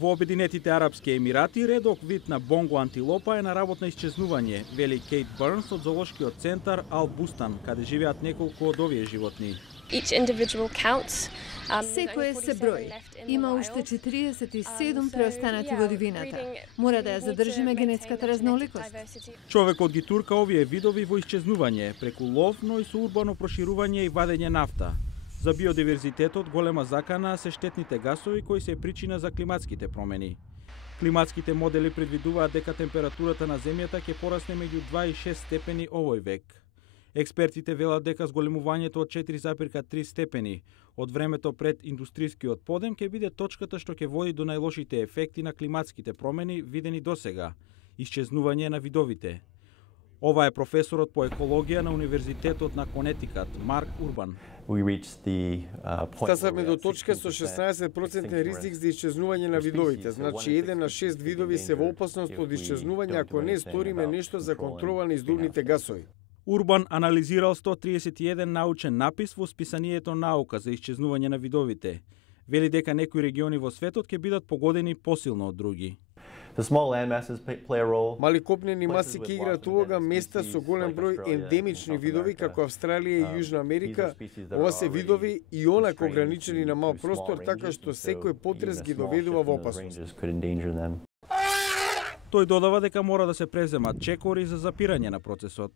Во Обединетите арапски емирати редок вид на бонго антилопа е на работно исчезнување, вели Кейт Бърнс од зоолошкиот центар Ал Бустан, каде живеат неколку од овие животни. Секое се брои. Има уште 47 преостанати во дивината. Мора да ја задржиме генетската разноликост. Човекот ги турка овие видови во исчезнување, преку лов, но и со урбано проширување и вадење нафта. За биодиверзитетот голема закана се штетните гасови кои се причина за климатските промени. Климатските модели предвидуваат дека температурата на земјата ќе порасне меѓу 2 и 6 степени овој век. Експертите велат дека зголемувањето од 4,3 степени од времето пред индустрискиот подем ќе биде точката што ќе води до најлошите ефекти на климатските промени видени досега – исчезнување на видовите. Ова е професорот по екологија на Универзитетот на Конетикат, Марк Урбан. Стасавме до точка со 16% ризик за исчезнување на видовите. Значи 1 на 6 видови се во опасност од исчезнување ако не сториме нешто за контрола на издувните гасови. Урбан анализирал 131 научен напис во списанието Наука за исчезнување на видовите. Вели дека некои региони во светот ќе бидат погодени посилно од други. Мали копнени маси ќе играат улога места со голем број ендемични видови како Австралија и Јужна Америка. Ова се видови и онака ограничени на мал простор, така што секој потрес ги доведува во опасност. Тој додава дека мора да се преземат чекори за запирање на процесот.